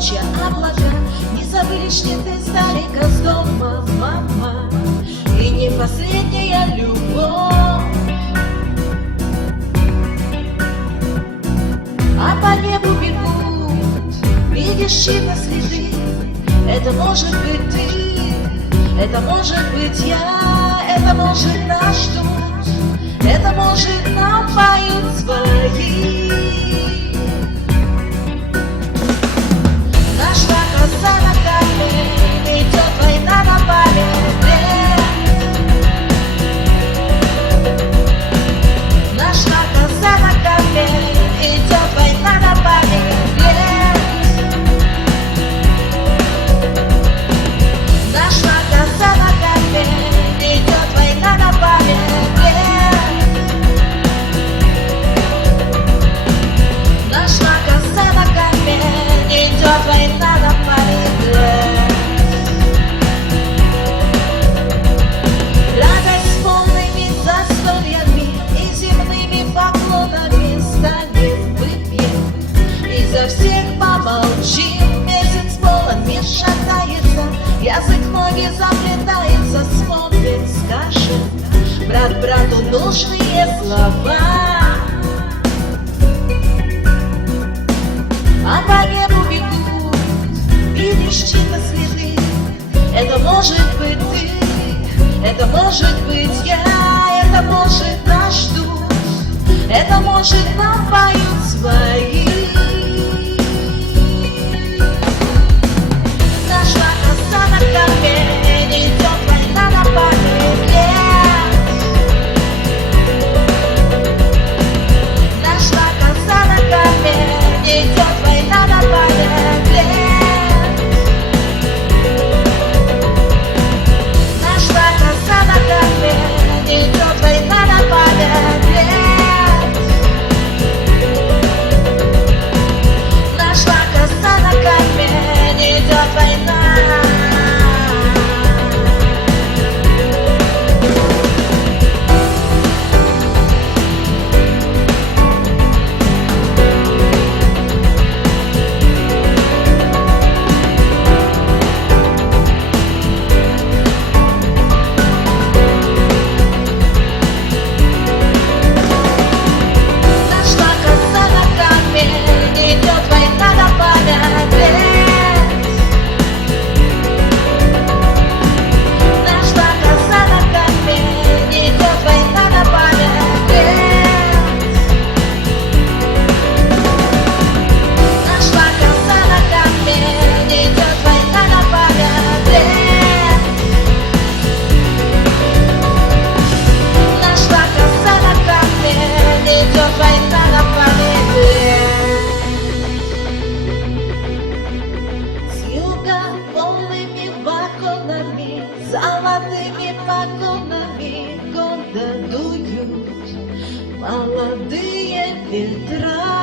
ночи облака не забыли шнеты старика с дома, мама. И не последняя любовь, а по небу бегут, видишь чьи-то следы. Это может быть ты, это может быть я, это может наш дух, это может нам поют свои. Нашла коса на камне, идет война на память. Нашла коса на камне, идет война на память. Нашла коса на камне, идет война на память. Нашла коса на камне, идет война на память. Радость с полными застольями и земными поклонами станет выпьем. И за всех помолчим, месяц полами шатается, язык ноги заплетается, смотрит, скажет брат брату нужные слова. А по небу бегут, видишь чьи-то следы. Это может быть ты, это может быть я, это может наш дух, это может нам поют свои. Нашла коса на камне, идет война на память. Нашла коса на камне, идет война на память. Нашла коса на камне, идет война на память. Нашла коса на камне, идет война. Нашла коса на камне, идет война на память. Нашла коса на камне, идет война на память. Нашла коса на камне, идет война на память. Нашла коса на камне, идет война на память. С юга полными вагонами, золотыми погонами года дуют молодые ветра.